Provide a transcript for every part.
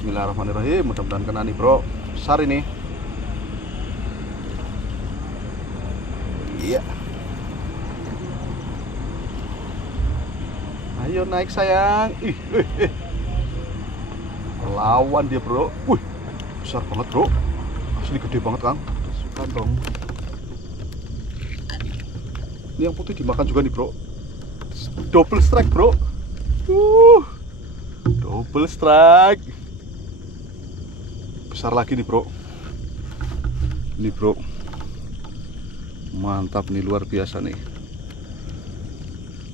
Bismillahirrahmanirrahim. Mudah-mudahan kena nih bro. Besar ini. Iya. Ayo naik sayang. Lawan dia bro. Wih, besar banget bro. Asli gede banget Kang. Suka dong. Ini yang putih dimakan juga nih bro. Double strike bro. Double strike. Besar lagi nih bro. Ini bro. Mantap nih, luar biasa nih.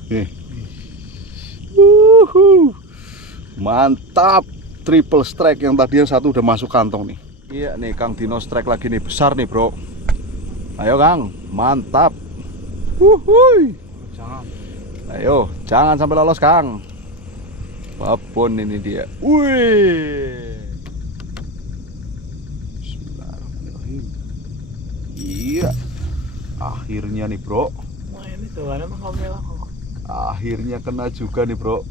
Nih. Mantap. Triple strike, yang tadi yang satu udah masuk kantong nih. Iya nih Kang Dino strike lagi nih, besar nih bro. Ayo Kang, mantap. Jangan. Ayo, jangan sampai lolos Kang. Babon ini dia. Wih. Bismillahirrahmanirrahim. Iya. Akhirnya nih bro. Wah ini tuh ada ngomel aku. Akhirnya kena juga nih bro.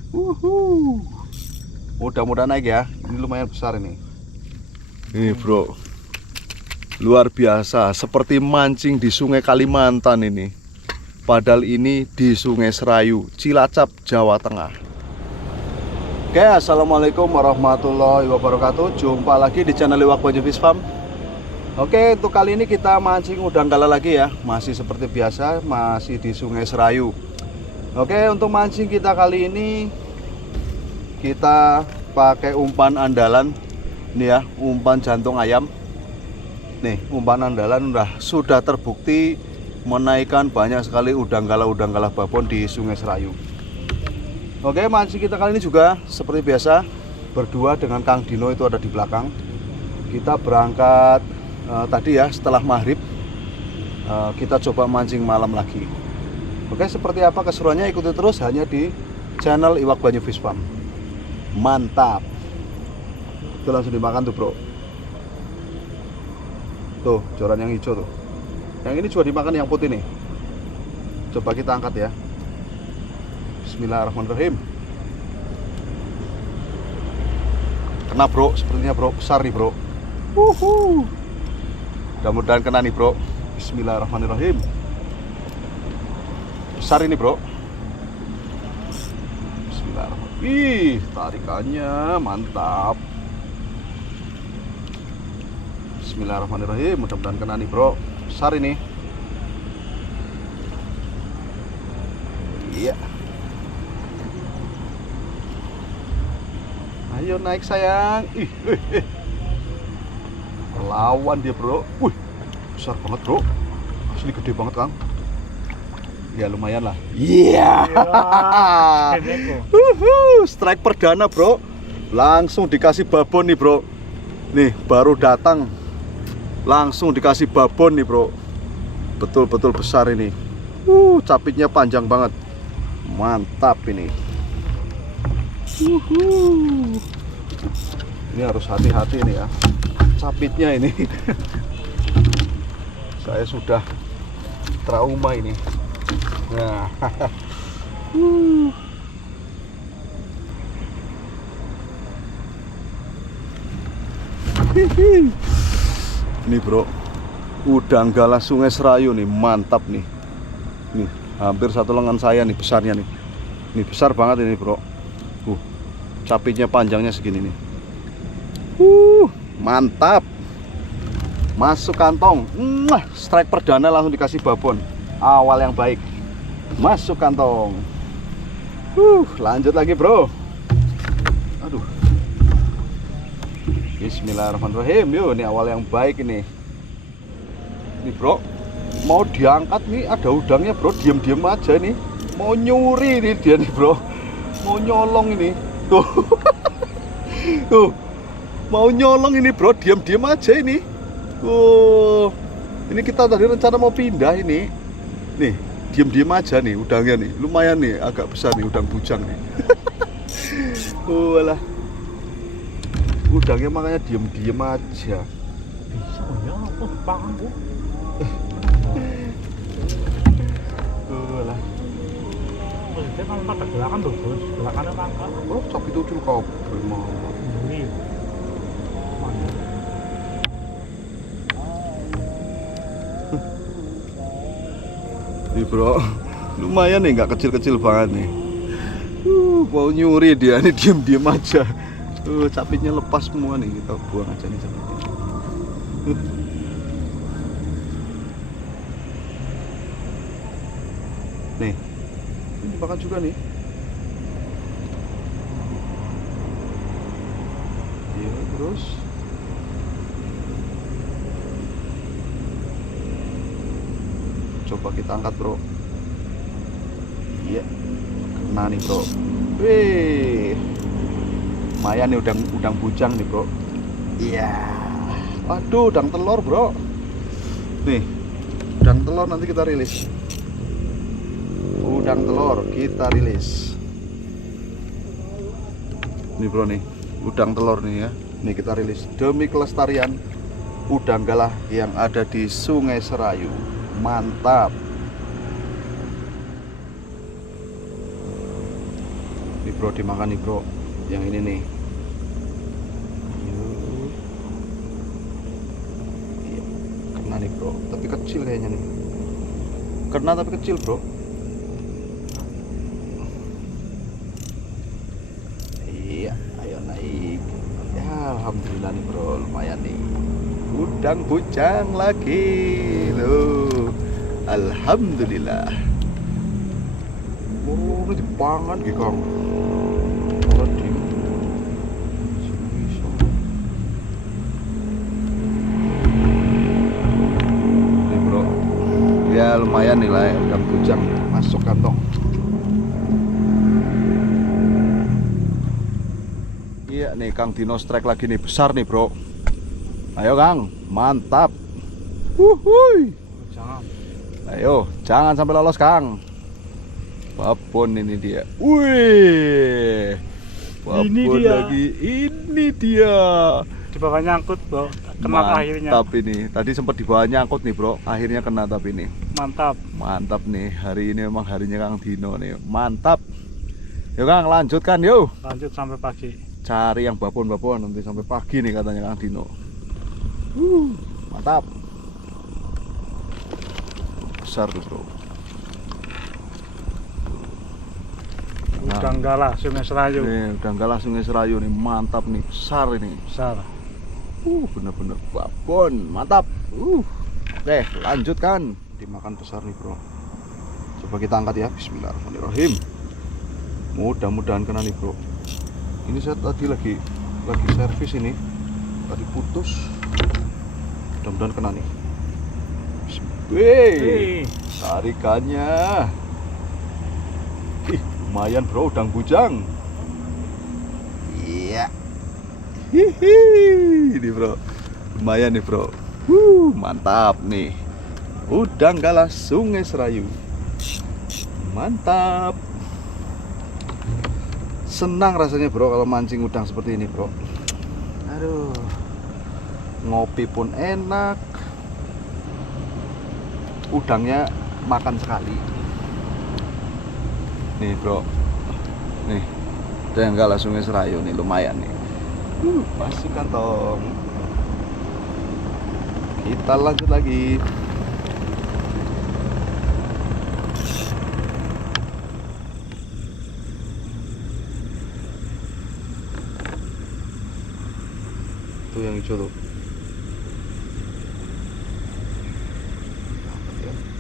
Mudah-mudahan naik ya. Ini lumayan besar ini. Ini bro. Luar biasa. Seperti mancing di Sungai Kalimantan ini. Padahal ini di Sungai Serayu, Cilacap, Jawa Tengah. Oke, assalamualaikum warahmatullahi wabarakatuh. Jumpa lagi di channel Iwak Banyu Fish Farm. Oke, untuk kali ini kita mancing udang gala lagi ya. Masih seperti biasa, masih di Sungai Serayu. Oke, untuk mancing kita kali ini kita pakai umpan andalan. Ini ya, umpan jantung ayam. Nih, umpan andalan sudah terbukti menaikkan banyak sekali udang gala babon di Sungai Serayu. Oke, mancing kita kali ini juga seperti biasa berdua dengan Kang Dino itu ada di belakang. Kita berangkat tadi ya setelah maghrib. Kita coba mancing malam lagi. Oke, seperti apa keseruannya ikuti terus hanya di channel Iwak Banyu Fish Farm. Mantap. Itu langsung dimakan tuh bro. Tuh joran yang hijau tuh. Yang ini juga dimakan yang putih nih. Coba kita angkat ya. Bismillahirrahmanirrahim. Kena bro, sepertinya bro, besar nih bro. Mudah-mudahan kena nih bro. Bismillahirrahmanirrahim. Besar ini bro. Bismillahirrahmanirrahim. Ih, tarikannya mantap. Bismillahirrahmanirrahim. Mudah-mudahan kena nih bro. Besar ini. Iya. Ayo naik sayang. Lawan dia bro. Wih, besar banget bro. Asli gede banget Kang. Ya lumayan lah. Iya. Strike perdana bro. Langsung dikasih babon nih bro. Nih baru datang. Langsung dikasih babon nih bro. Betul-betul besar ini. Capitnya panjang banget. Mantap ini. Ini harus hati-hati nih ya. Capitnya ini. Saya sudah trauma ini. Nah. Ini bro, udang gala Sungai Serayu nih, mantap nih. Nih, hampir satu lengan saya nih besarnya nih. Ini besar banget ini bro. Capitnya panjangnya segini nih. Mantap. Masuk kantong. Strike perdana langsung dikasih babon. Awal yang baik. Masuk kantong. Lanjut lagi bro. Aduh. Bismillahirrahmanirrahim. Yuk, ini awal yang baik ini. Ini bro, mau diangkat nih, ada udangnya bro. Diam-diam aja nih. Mau nyuri nih dia nih bro. Mau nyolong ini. Tuh. Tuh. Mau nyolong ini bro. Diam-diam aja ini. Ini kita tadi rencana mau pindah ini. Nih, diam-diam aja nih udangnya nih. Lumayan nih, agak besar nih udang bujang nih. Walah. Udangnya makanya diem-diem aja. Bisa ya, aku pangan bu. Lah. Maksudnya kalau pada gerakan bagus, gerakannya pangkat. Oh, tapi itu cuma kau mau. Ini. Nih bro, lumayan nih, nggak kecil-kecil banget nih. Mau nyuri dia nih, diem-diem aja. Capitnya lepas semua nih, kita buang aja nih capitnya. Nih, ini dimakan juga nih. Iya, terus. Coba kita angkat bro. Iya, kena nih bro. Wih, lumayan nih udang bujang nih bro. Iya, waduh udang telur bro. Nih, udang telur nanti kita rilis. Udang telur kita rilis. Nih bro nih, udang telur nih ya. Nih kita rilis demi kelestarian udang galah yang ada di Sungai Serayu. Mantap. Nih bro, dimakan nih bro. Yang ini nih. Iya, kena nih bro, tapi kecil kayaknya nih. Kena tapi kecil bro. Iya, ayo naik. Ya alhamdulillah nih bro, lumayan nih. Udang bujang lagi loh. Alhamdulillah. Oh, ini dipangan gitu Kang. Nih bro, ya lumayan nih lah ya, udang bujang masuk kantong. Iya nih Kang Dino strike lagi nih, besar nih bro. Ayo Kang, mantap. Wuhui. Jangan. Ayo, jangan sampai lolos Kang. Babon ini dia. Wih. Babon Ini dia. lagi. Ini dia. Di bawah nyangkut bro, kena akhirnya. Mantap ini. Tadi sempat di bawah nyangkut nih bro. Akhirnya kena tapi ini. Mantap. Mantap nih. Hari ini memang harinya Kang Dino nih. Mantap. Yuk Kang, lanjutkan yuk. Lanjut sampai pagi. Cari yang babon-babon nanti sampai pagi nih katanya Kang Dino. Mantap. Besar tuh bro. Udang galah Sungai Serayu. Nih, udang galah Sungai Serayu nih, mantap nih, besar ini. Besar. Bener-bener babon, mantap. Oke, lanjutkan. Dimakan besar nih bro. Coba kita angkat ya. Bismillahirrahmanirrahim. Mudah-mudahan kena nih bro. Ini saya tadi lagi servis ini, tadi putus. Mudah-mudahan kena nih. Wih, tarikannya. Ih, lumayan bro, udang bujang. Iya. Hihi, ini bro, lumayan nih bro. Mantap nih. Udang galah Sungai Serayu. Mantap. Senang rasanya bro kalau mancing udang seperti ini bro. Aduh, ngopi pun enak. Udangnya makan sekali. Nih bro, nih udang galah Sungai Serayu nih, lumayan nih. Masuk kantong. Kita lanjut lagi. Tuh yang hijau tuh.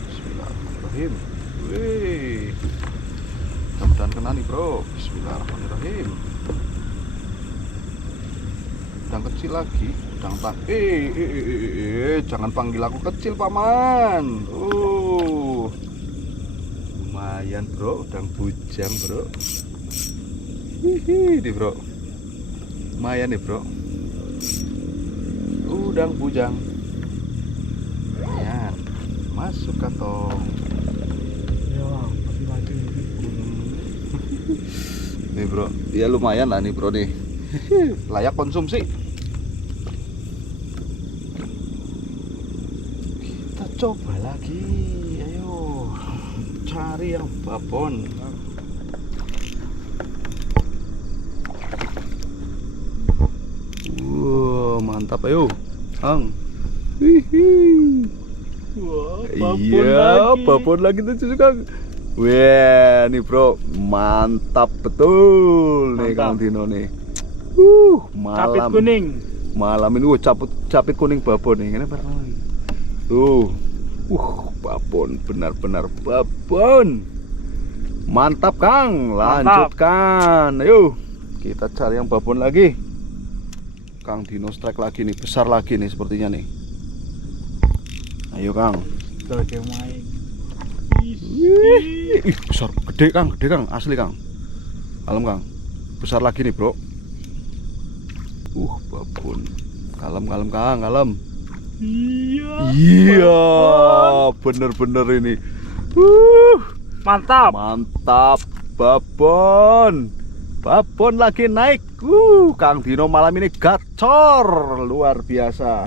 Bismillahirrahmanirrahim. Wih, mudah-mudahan kena nih bro. Bismillahirrahmanirrahim. Udang kecil lagi, udang tak. Jangan panggil aku kecil paman. Lumayan bro, udang bujang bro. Hihi, nih bro. Lumayan nih bro. Udang bujang. Ya, masuk kantong. Ya, masih lagi. Nih bro, ya lumayan lah nih bro nih. Layak konsumsi. Kita coba lagi. Ayo, cari yang babon. Wow, mantap ayo Kang. Hihi. Wah, Iya, babon lagi tuh Kang. Wah, nih bro, mantap betul nih Mantap. Kang Dino nih. Capit Malam. kuning. Malam ini capit kuning babon nih. Ini apa? Tuh. Babon benar-benar babon. Mantap Kang, lanjutkan. Ayo. Kita cari yang babon lagi. Kang Dino strike lagi nih, besar lagi nih sepertinya nih. Ayo Kang. Lagi main. Ih, besar, gede Kang, asli Kang. Kalem Kang, besar lagi nih bro. Babon. Kalem Kang, kalem. Iya, bener-bener ini. Mantap. Mantap, babon. Babon lagi naik. Kang Dino malam ini gacor, luar biasa.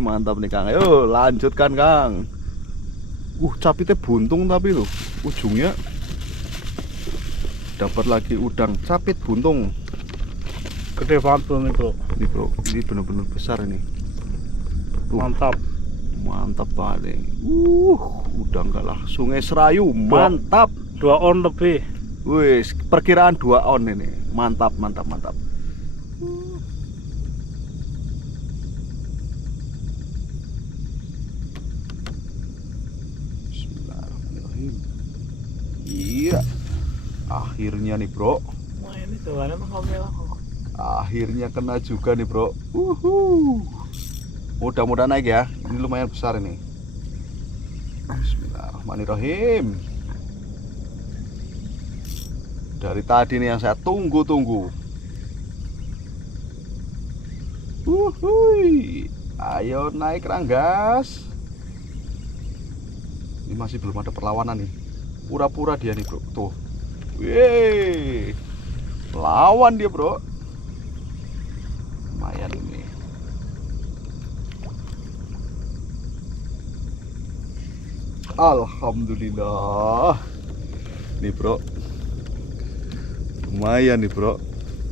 Mantap nih Kang. Ayo lanjutkan Kang. Capitnya buntung tapi loh, ujungnya dapat lagi udang capit buntung. Gede banget bro nih bro. Ini bro, ini bener-bener besar ini. Mantap. Mantap banget nih. Udang kalah Sungai Serayu, mantap. 2 on lebih. Wih, perkiraan 2 on ini. Mantap. Bismillahirrahmanirrahim. Iya. Akhirnya nih, bro. Wah, ini tuannya mah kamera. Akhirnya kena juga nih, bro. Mudah-mudahan naik ya. Ini lumayan besar ini. Bismillahirrahmanirrahim. Dari tadi nih yang saya tunggu-tunggu. Ayo naik Ranggas. Ini masih belum ada perlawanan nih. Pura-pura dia nih bro. Tuh. Wih. Lawan dia bro. Lumayan ini. Alhamdulillah. Nih bro. Lumayan nih bro.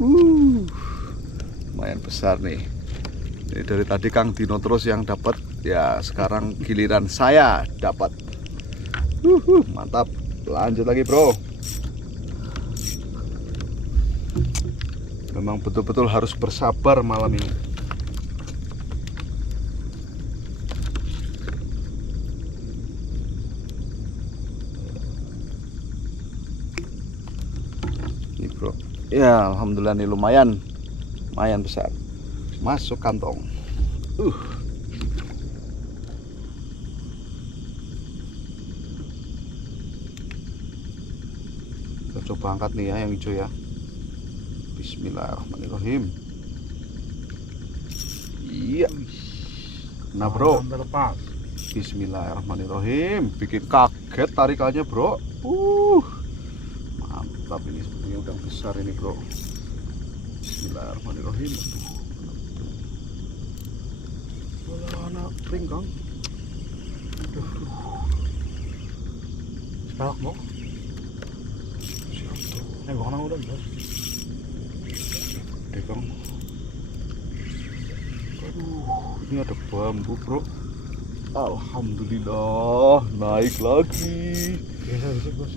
Lumayan besar nih. Ini dari tadi Kang Dino terus yang dapat. Ya sekarang giliran saya dapat. Mantap. Lanjut lagi bro. Memang betul-betul harus bersabar malam ini. Ini bro. Ya alhamdulillah nih lumayan besar. Masuk kantong. Kita coba angkat nih ya yang hijau ya. Bismillahirrahmanirrahim. Iya. Nah bro. Lepas. Bismillahirrahmanirrahim. Bikin kaget tarikannya bro. Mantap ini sepertinya udang besar ini bro. Bismillahirrahmanirrahim. Anak ring Kang. Sekarang mau. Gua nang udah bos. Deh Kang. Ini ada bambu bro. Alhamdulillah naik lagi. Biasa sih bos.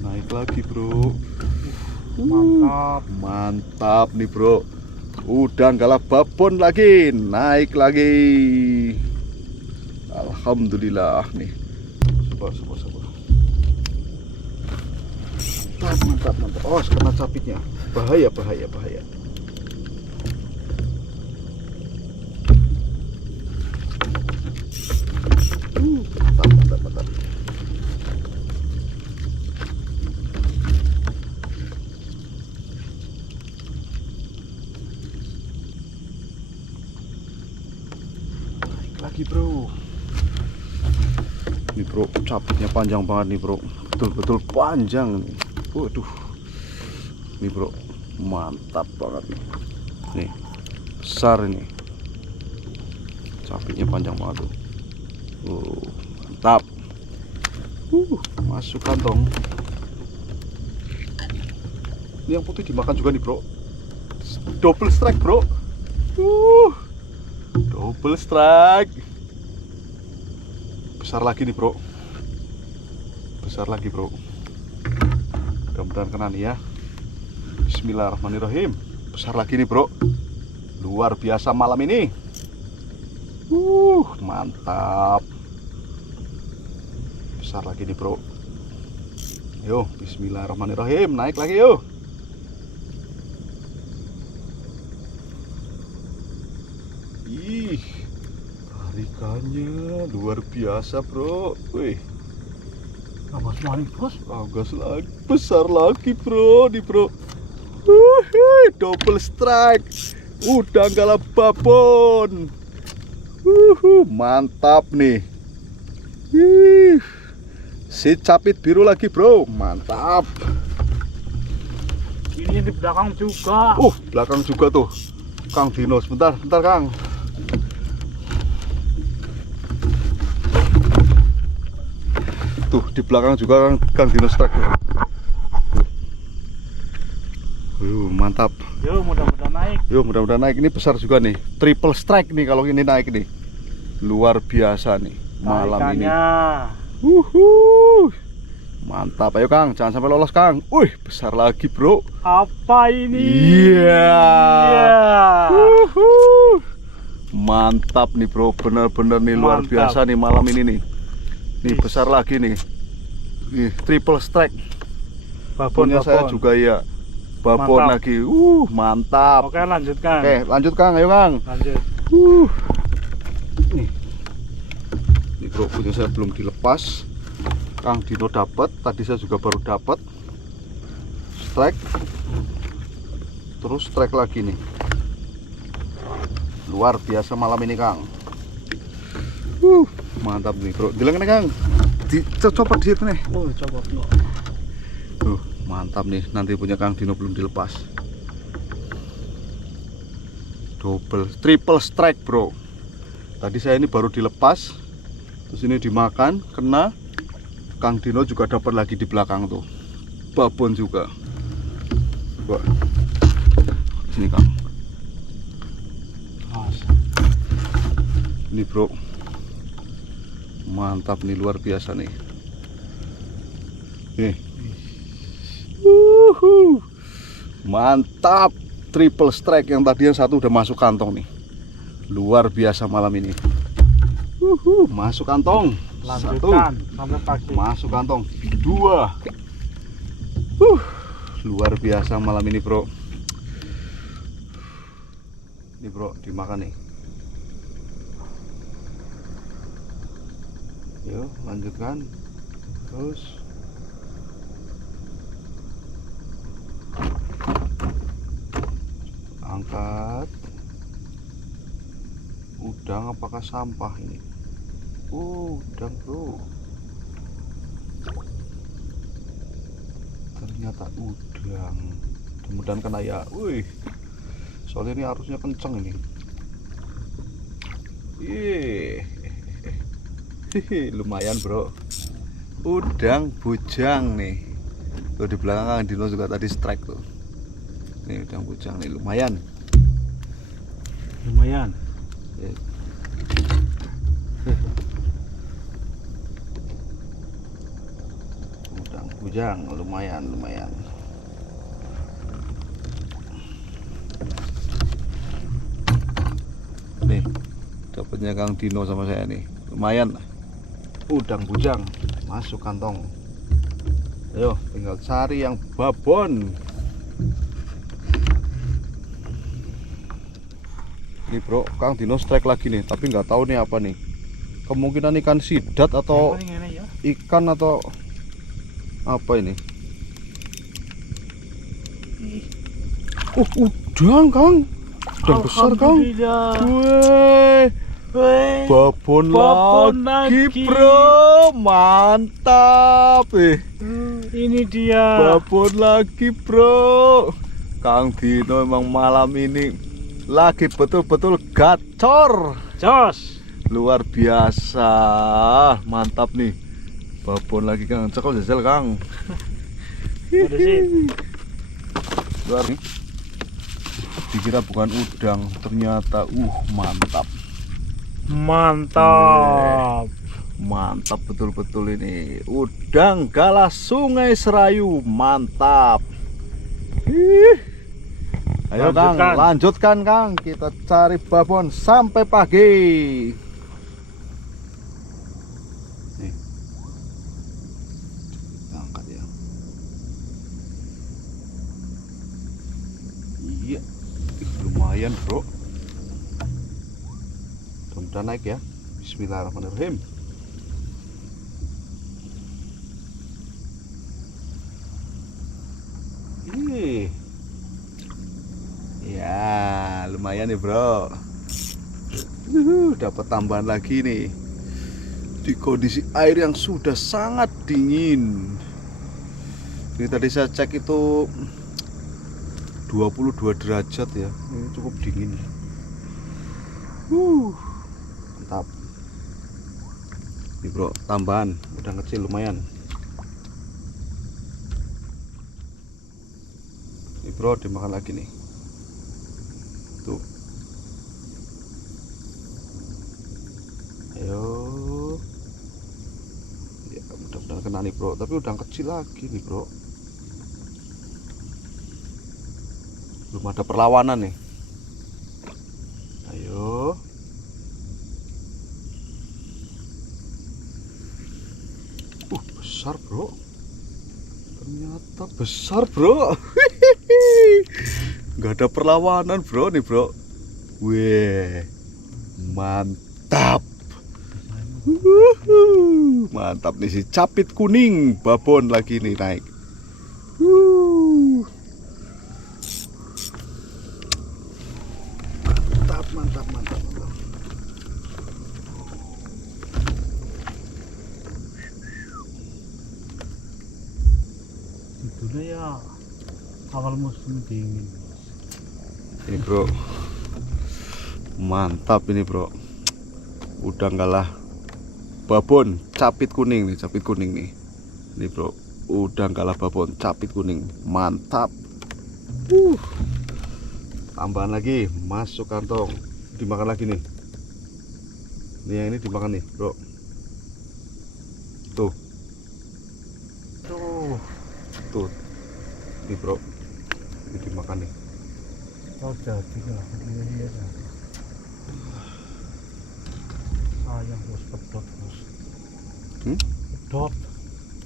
Naik lagi bro. Mantap nih bro. Udah kalah babon lagi, naik lagi. Alhamdulillah nih. Sabar. Mantap. Oh, kena capitnya. Bahaya. Mantap. Lagi bro. Ini bro, capitnya panjang banget nih bro. Betul-betul panjang nih. Waduh. Ini bro, mantap banget nih. Nih, besar ini. Capitnya panjang banget tuh. Mantap. Masuk kantong. Ini yang putih dimakan juga nih bro. Double strike bro. Double strike. Besar lagi nih bro. Besar lagi bro. Mudah-mudahan kena nih ya. Bismillahirrahmanirrahim. Besar lagi nih bro. Luar biasa malam ini. Mantap. Besar lagi nih bro. Yo, bismillahirrahmanirrahim. Naik lagi yuk. Ih, tarikannya luar biasa bro. Wih, Apa semua nih bos? gas lagi, besar lagi bro, nih bro. Double strike. Udang galap babon. Mantap nih. Si capit biru lagi bro, mantap. Ini di belakang juga. Belakang juga tuh Kang Dino, sebentar Kang. Tuh di belakang juga Kang Dino strike. Mantap. Yo, mudah-mudahan naik. Yo, mudah-mudahan naik. Ini besar juga nih. Triple strike nih kalau ini naik nih. Luar biasa nih malam ini. Mantap. Ayo Kang, jangan sampai lolos Kang. Wih, besar lagi bro. Apa ini? Iya. Yeah. Mantap nih bro, bener-bener nih luar Mantap. biasa nih malam ini nih. Nih besar lagi nih. Nih triple strike. Babonnya saya juga ya. Babon Mantap. lagi. Mantap. Oke, lanjutkan. Oke, lanjut Kang, ayo Kang. Lanjut. Nih. Nih bro, punya saya belum dilepas. Kang Dino dapat, tadi saya juga baru dapat. Strike. Terus strike lagi nih. Luar biasa malam ini Kang. Mantap nih bro. Dileng nih Kang. Copot di situ nih. Coba. Mantap nih. Nanti punya Kang Dino belum dilepas. Triple strike bro. Tadi saya ini baru dilepas. Terus ini dimakan, kena. Kang Dino juga dapat lagi di belakang tuh. Babon juga. Wah. Sini Kang. Ini bro. Mantap nih, luar biasa nih. Nih. Mantap. Triple strike, yang tadi yang satu udah masuk kantong nih. Luar biasa malam ini. Masuk kantong. Lanjutkan sampai pagi. Masuk kantong. 2. Luar biasa malam ini bro. Ini bro, dimakan nih. Yuk lanjutkan. Terus angkat. Udang apakah sampah ini? Udang bro. Ternyata udang. Mudah-mudahan kena ya. Wih, soalnya ini arusnya kenceng ini. Lumayan bro. Udang bujang nih. Tuh di belakang Kang Dino juga tadi strike tuh. Nih udang bujang nih, lumayan. Lumayan. Udang bujang lumayan. Nih dapatnya Kang Dino sama saya nih, lumayan. Udang bujang masuk kantong. Ayo tinggal cari yang babon. Nih bro, Kang Dino strike lagi nih, tapi nggak tahu nih apa nih. Kemungkinan ikan sidat atau Yang paling enak ya. ikan atau apa ini? Udang Kang. Udang besar Kang. Alhamdulillah. Weh, babon Babon lagi lagi. bro, mantap. Ini dia. Babon lagi bro. Kang Dino emang malam ini lagi betul-betul gacor. Jos. Luar biasa, mantap nih. Babon lagi Kang, cekal jajal Kang. Udah sih. Luar nih. Dikira bukan udang, ternyata mantap. Mantap. Mantap betul-betul ini. Udang galah Sungai Serayu, mantap. Ayo Kang, lanjutkan Kang. Kita cari babon sampai pagi. Nih. Kita angkat ya. Iya. Lumayan, Bro. Mudah-mudahan naik ya. Bismillahirrahmanirrahim. Ya, lumayan nih bro. Dapat tambahan lagi nih. Di kondisi air yang sudah sangat dingin. Ini tadi saya cek itu 22 derajat ya. Ini cukup dingin. Mantap. Nih bro, tambahan udah kecil lumayan. Nih bro, dimakan lagi nih. Tuh. Ayo. Ya, mudah-mudahan kena nih bro, tapi udah kecil lagi nih bro. Belum ada perlawanan nih. Ayo. Besar bro. Ternyata besar bro. Gak ada perlawanan bro nih bro. Wih, mantap. Mantap nih si capit kuning babon lagi nih naik. Mantap, mantap, mantap, mantap. Sebetulnya ya awal musim dingin. Ini bro, mantap ini bro. Udah ngalah babon capit kuning nih, capit kuning nih. Ini bro, udah ngalah babon capit kuning, mantap. Tambahan lagi, masuk kantong, dimakan lagi nih. Ini yang ini dimakan nih bro. Tuh, tuh, ini bro, ini dimakan nih. Oh jadi lah, iya dah. Sayang bos, pedot bos. Pedot.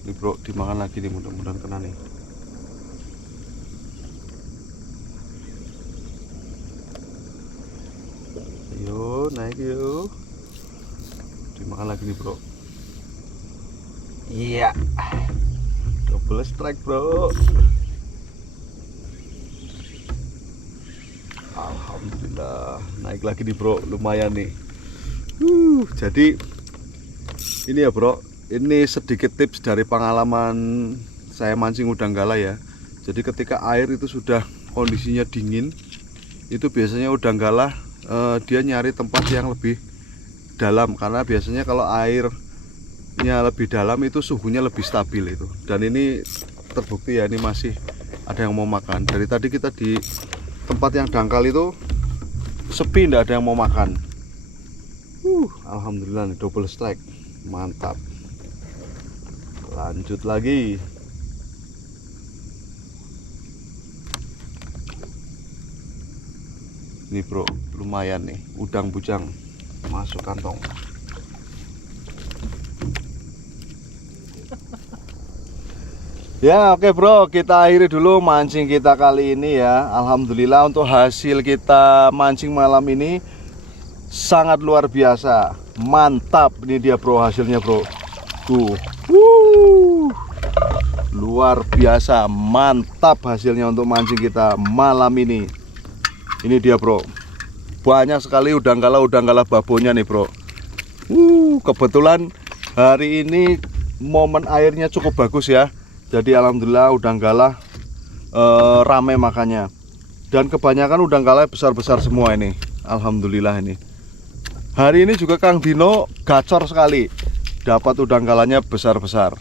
Ini bro, dimakan lagi nih, mudah-mudahan kena nih. Ayo, naik yuk. Dimakan lagi nih bro. Iya. Double strike bro. Alhamdulillah, naik lagi nih bro, lumayan nih. Jadi ini ya bro, ini sedikit tips dari pengalaman saya mancing udang galah ya. Jadi ketika air itu sudah kondisinya dingin, itu biasanya udang galah dia nyari tempat yang lebih dalam, karena biasanya kalau airnya lebih dalam itu suhunya lebih stabil itu. Dan ini terbukti ya, ini masih ada yang mau makan. Dari tadi kita di tempat yang dangkal itu sepi, tidak ada yang mau makan. Alhamdulillah nih, double strike, mantap. Lanjut lagi. Ini bro, lumayan nih, udang bujang masuk kantong. Ya oke bro, kita akhiri dulu mancing kita kali ini ya. Alhamdulillah untuk hasil kita mancing malam ini sangat luar biasa. Mantap, ini dia bro hasilnya bro. Tuh, luar biasa, mantap hasilnya untuk mancing kita malam ini. Ini dia bro, banyak sekali udang galah babonnya nih bro. Kebetulan hari ini momen airnya cukup bagus ya. Jadi alhamdulillah udang galah rame makannya. Dan kebanyakan udang galah besar-besar semua ini. Alhamdulillah ini. Hari ini juga Kang Dino gacor sekali, dapat udang galahnya besar-besar.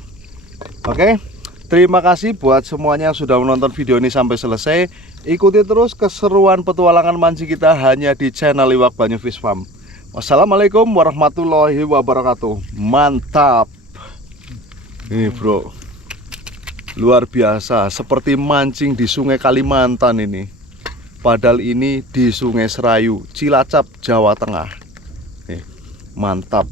Oke, terima kasih buat semuanya yang sudah menonton video ini sampai selesai. Ikuti terus keseruan petualangan mancing kita hanya di channel Iwak Banyu Fish Farm. Wassalamualaikum warahmatullahi wabarakatuh. Mantap. Nih bro, luar biasa, seperti mancing di Sungai Kalimantan ini. Padahal ini di Sungai Serayu, Cilacap, Jawa Tengah. Nih, mantap.